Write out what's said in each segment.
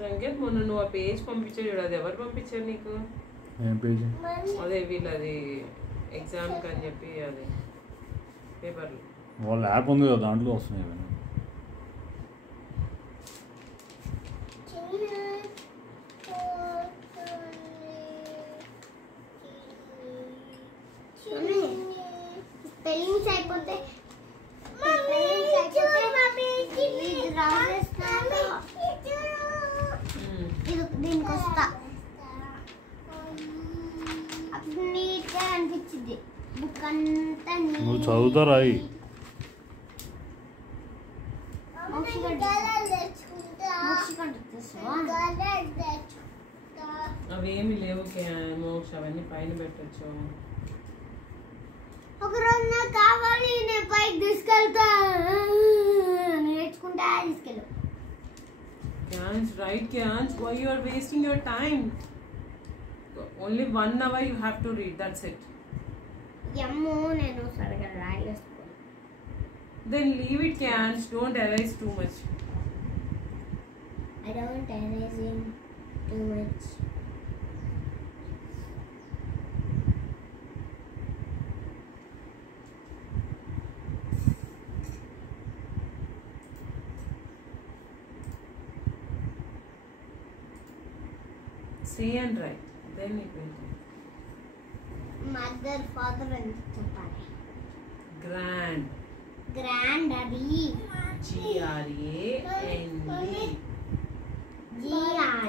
సంకేత్ మొన్న నువ్వు ఆ పేజ్ పంపించావు చూడు, అది ఎవరు పంపించారు నీకు? అదే వీళ్ళది ఎగ్జామ్ అని చెప్పి అది పేపర్లు వాళ్ళ యాప్ ఉంది కదా దాంట్లో వస్తున్నాయి. స్పెల్లింగ్స్ అయిపోతే దీనికి వస్తా నీట్గా అనిపించింది బుక్ అంతా. నువ్వు చదువుతారా? అవేమి లేవు మోక్ష, అవన్నీ పైన పెట్టచ్చు. ఒకరోజు నాకు కావాలి, నేను పైకి తీసుకెళ్తా, నేర్చుకుంటా తీసుకెళ్ళు. Can't write, can't. Why you are wasting your time? Only 1 hour you have to read. That's it. యమ్మో నేను సరిగా రాయలేసుకో. Then leave it, can't. Don't erase too much. I don't erasing too much. Say and write. Then it will come. Mother, father and చెప్పాలి. Grand. Grand daddy. G-R-A-N-D. G-R-A-N-D.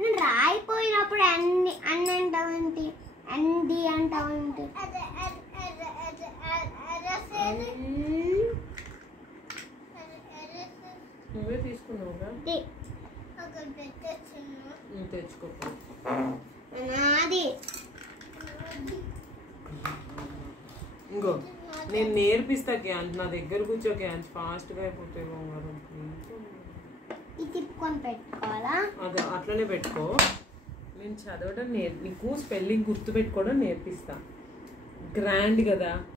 నేను రాయిపోయినప్పుడు అన్ని అన్ని అంటావేంటి? అండి అంటావేంటి? నువ్వే తీసుకున్నావుగా, తెచ్చుకో. నాది ఇంకో నేను నేర్పిస్తా క్యాంట్, నా దగ్గర కూర్చో క్యాంట్, ఫాస్ట్గా అయిపోతాయి. ఇది తిప్పుకొని పెట్టుకోవాలా? అదే అట్లనే పెట్టుకో. నేను చదవడం నీకు స్పెల్లింగ్ గుర్తు పెట్టుకోవడం నేర్పిస్తా. గ్రాండ్ కదా.